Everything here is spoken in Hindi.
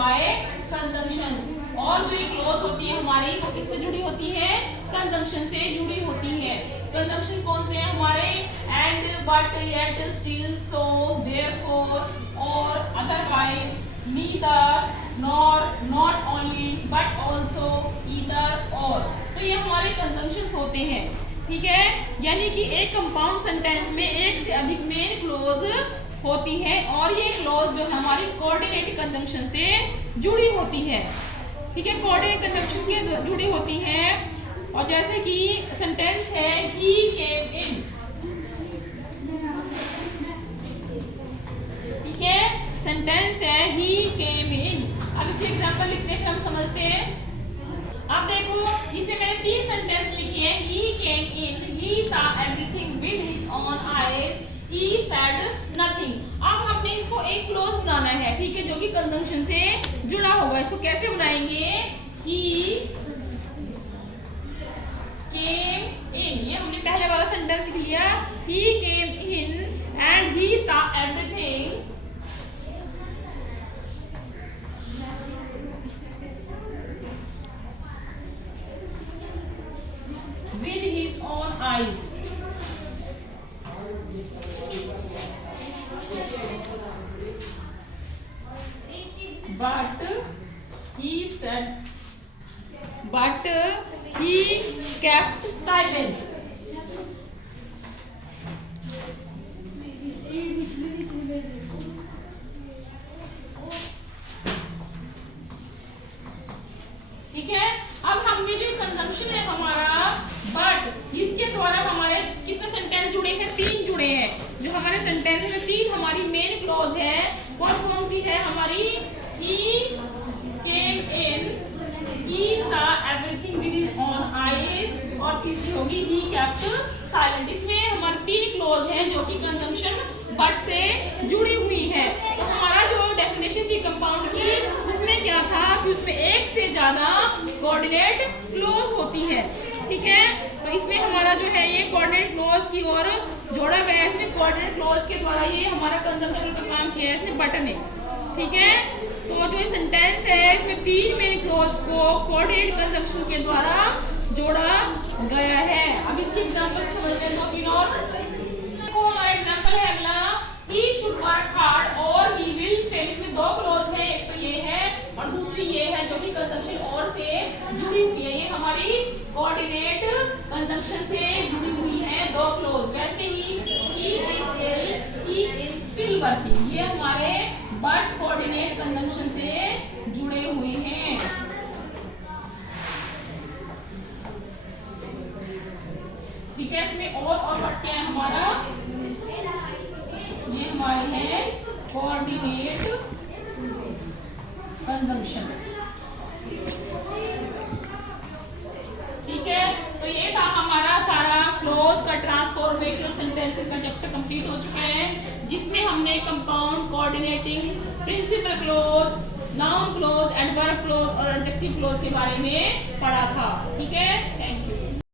Bye conjunctions. और जो ये क्लॉज होती है हमारी वो किससे जुड़ी होती है? कंजंक्शन से जुड़ी होती है। कंजंक्शन कौन से हैं हमारे? And, but, yet, still, so, therefore, or, otherwise, neither, nor, not only, but also, either, or. तो ये हमारे कंजंक्शंस होते हैं, ठीक है। यानी कि एक कंपाउंड सेंटेंस में एक से अधिक मेन क्लॉज होती है और ये क्लॉज जो है हमारी कोऑर्डिनेट कंजंक्शन से जुड़ी होती है, ठीक है। कोऑर्डिनेट कंजंक्शन के जुड़ी होती है। और जैसे कि सेंटेंस है ही केम इन, ठीक है। सेंटेंस है ही केम इन। अब इसके एग्जांपल लिखने फिर हम समझते हैं। अब देखो इसे मैंने 3 सेंटेंस लिखी है। ही came in, he saw everything with his own eyes, he said nothing। अब हमने इसको एक क्लोज बनाना है, ठीक है, जो कि कंजंक्शन से जुड़ा होगा। इसको कैसे बनाएंगे? ही केम इन, ये हमने पहले वाला सेंटेंस लिख लिया। He came in and he saw everything with his own eyes। But he kept silent। ठीक है। अब हमने जो कंजंक्शन है हमारा बट, इसके द्वारा हमारे कितने सेंटेंस जुड़े हैं? 3 जुड़े हैं। जो हमारे सेंटेंस में 3 हमारी मेन क्लॉज है, कौन कौन सी है हमारी? He came in, he saw everything with his own eyes, और तीसरी होगी he kept silent। इसमें हमारे 3 क्लॉज हैं जो कि कंजंक्शन बट से जुड़ी हुई है। तो हमारा जो डेफिनेशन थी कंपाउंड की, उसमें क्या था कि उसमें एक से ज्यादा कोऑर्डिनेट क्लॉज होती है, ठीक है। तो इसमें हमारा जो है ये कोऑर्डिनेट क्लॉज की ओर जोड़ा गया है। इसमें कोऑर्डिनेट क्लॉज के द्वारा ये हमारा कंजंक्शन का काम किया है इसने बट ने, ठीक है। तो जो सेंटेंस है इसमें 3 मेन क्लॉज को कोऑर्डिनेट कंजंक्शन के द्वारा जोड़ा गया है। अब इसकी एग्जांपल समझते हैं। तीन और देखो हमारा एग्जांपल है अगला, ही शुड वर्क हार्ड और ही विल फेल। इसमें 2 क्लॉज है, एक तो ये है और दूसरी ये है जो कि कंजंक्शन और से जुड़ी हुई है। ये हमारी कोऑर्डिनेट कंजंक्शन से जुड़ी हुई है 2 क्लॉज। वैसे ही he is still working, ये हमारे बट कोऑर्डिनेट कंजंक्शन से जुड़े हुए हैं। ठीक है। इसमें और बट क्या है हमारा? ये हमारे हैं कोऑर्डिनेट कंजंक्शंस, ठीक है। तो ये था हमारा सारा क्लॉज का ट्रांसफॉर्मेशनल सेंटेंसेस का चैप्टर कंप्लीट हो चुका है, जिसमें हमने compound, coordinating, principal clause, noun clause, adverb clause और एडजेक्टिव क्लॉज के बारे में पढ़ा था, ठीक है। Thank you.